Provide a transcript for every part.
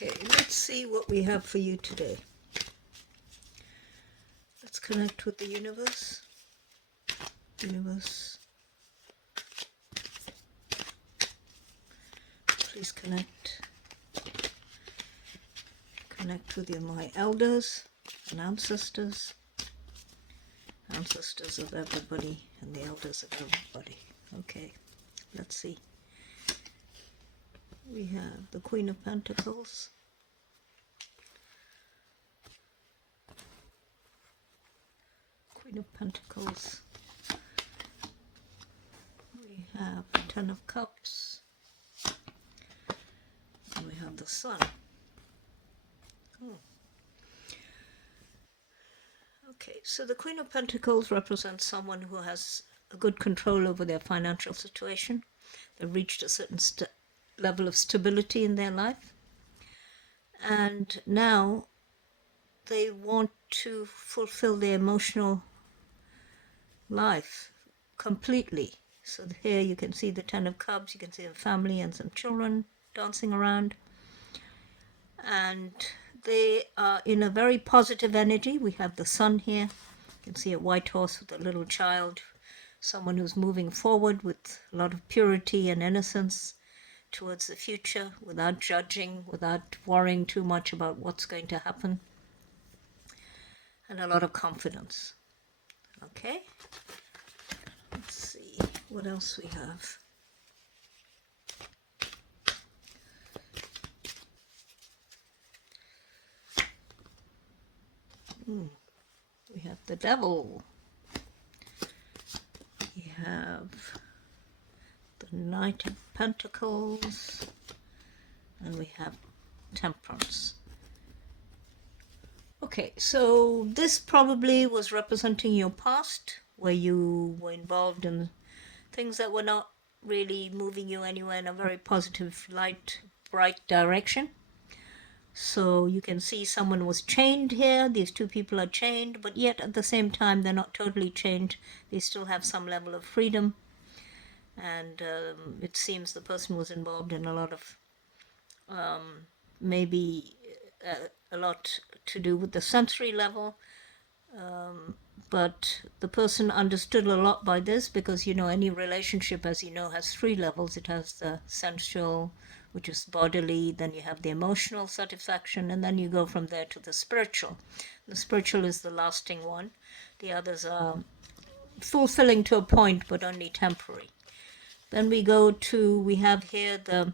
Okay, let's see what we have for you today. Let's connect with the universe. Universe, please connect. Connect with my elders and ancestors. Ancestors of everybody and the elders of everybody. Okay, let's see. We have the Queen of Pentacles. Queen of Pentacles. We have the Ten of Cups. And we have the Sun. Oh. Okay, so the Queen of Pentacles represents someone who has a good control over their financial situation. They've reached a certain level of stability in their life. And now they want to fulfill their emotional life completely. So here you can see the Ten of Cups, you can see a family and some children dancing around. And they are in a very positive energy. We have the Sun here. You can see a white horse with a little child, someone who's moving forward with a lot of purity and innocence towards the future, without judging, without worrying too much about what's going to happen, and a lot of confidence. Okay, let's see what else we have. We have the Devil. We have the Knight of Pentacles, and we have Temperance. Okay, so this probably was representing your past, where you were involved in things that were not really moving you anywhere in a very positive, light, bright direction. So you can see someone was chained here. These two people are chained, but yet at the same time they're not totally chained. They still have some level of freedom. And it seems the person was involved in a lot of maybe a lot to do with the sensory level. But the person understood a lot by this because, you know, any relationship, as you know, has three levels. It has the sensual, which is bodily, then you have the emotional satisfaction, and then you go from there to the spiritual. The spiritual is the lasting one. The others are fulfilling to a point, but only temporary. Then we have here the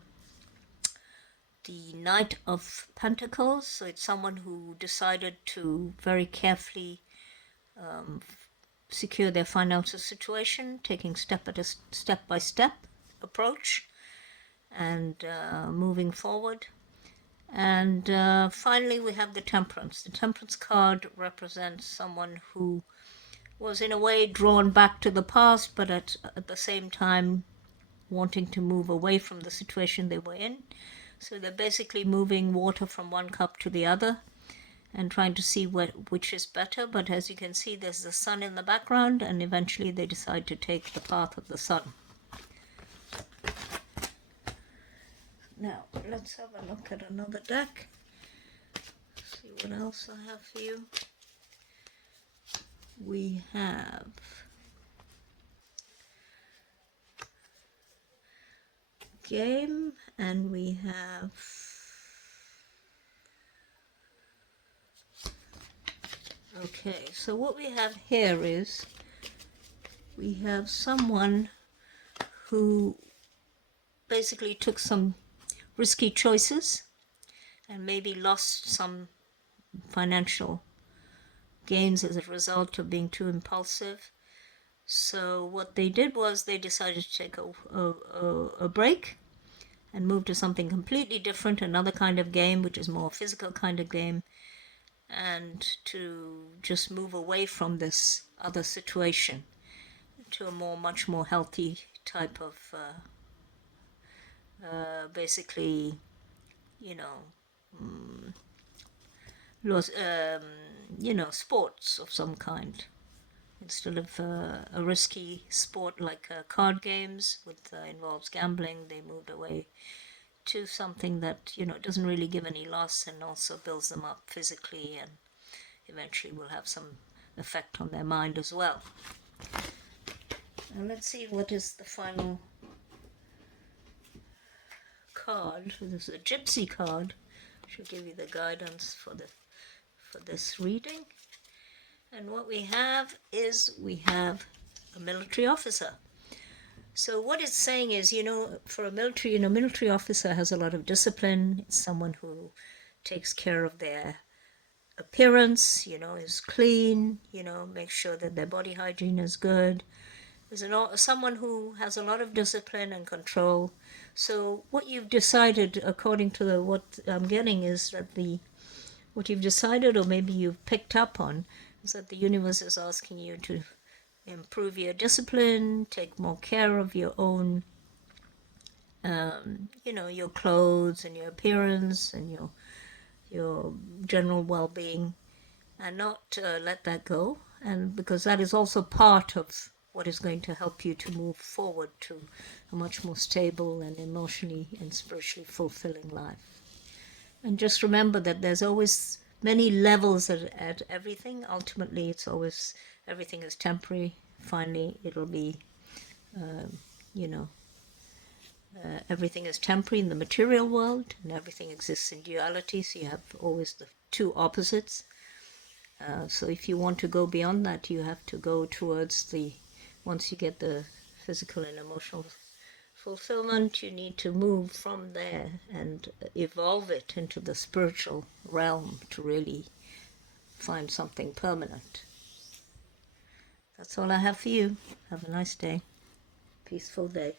Knight of Pentacles. So it's someone who decided to very carefully secure their financial situation, taking step-by-step approach and moving forward. And finally we have the Temperance. The Temperance card represents someone who was in a way drawn back to the past, but at the same time wanting to move away from the situation they were in. So they're basically moving water from one cup to the other and trying to see which is better. But as you can see, there's the Sun in the background, and eventually they decide to take the path of the Sun. Now, let's have a look at another deck. See what else I have for you. We have Game, and we have okay, so what we have here is we have someone who basically took some risky choices and maybe lost some financial gains as a result of being too impulsive. So what they did was they decided to take a break and move to something completely different, another kind of game, which is more physical kind of game, and to just move away from this other situation to a much more healthy type of basically, you know, sports of some kind. Instead of a risky sport like card games, which involves gambling, they moved away to something that, you know, doesn't really give any loss and also builds them up physically and eventually will have some effect on their mind as well. Now let's see what is the final card. This is a gypsy card. Should give you the guidance for this reading. And what we have is we have a military officer. So what it's saying is, you know, for a military, you know, military officer has a lot of discipline. It's someone who takes care of their appearance, you know, is clean, you know, makes sure that their body hygiene is good. Is someone who has a lot of discipline and control. So what you've decided, according to what I'm getting, is that what you've decided, or maybe you've picked up on, is that the universe is asking you to improve your discipline, take more care of your own, you know, your clothes and your appearance and your general well-being, and not let that go. And because that is also part of what is going to help you to move forward to a much more stable and emotionally and spiritually fulfilling life. And just remember that there's always many levels at everything. Ultimately, it's always, everything is temporary. Finally, it'll be, you know, everything is temporary in the material world, and everything exists in duality. So you have always the two opposites. So if you want to go beyond that, you have to go towards once you get the physical and emotional fulfillment, you need to move from there and evolve it into the spiritual realm to really find something permanent. That's all I have for you. Have a nice day. Peaceful day.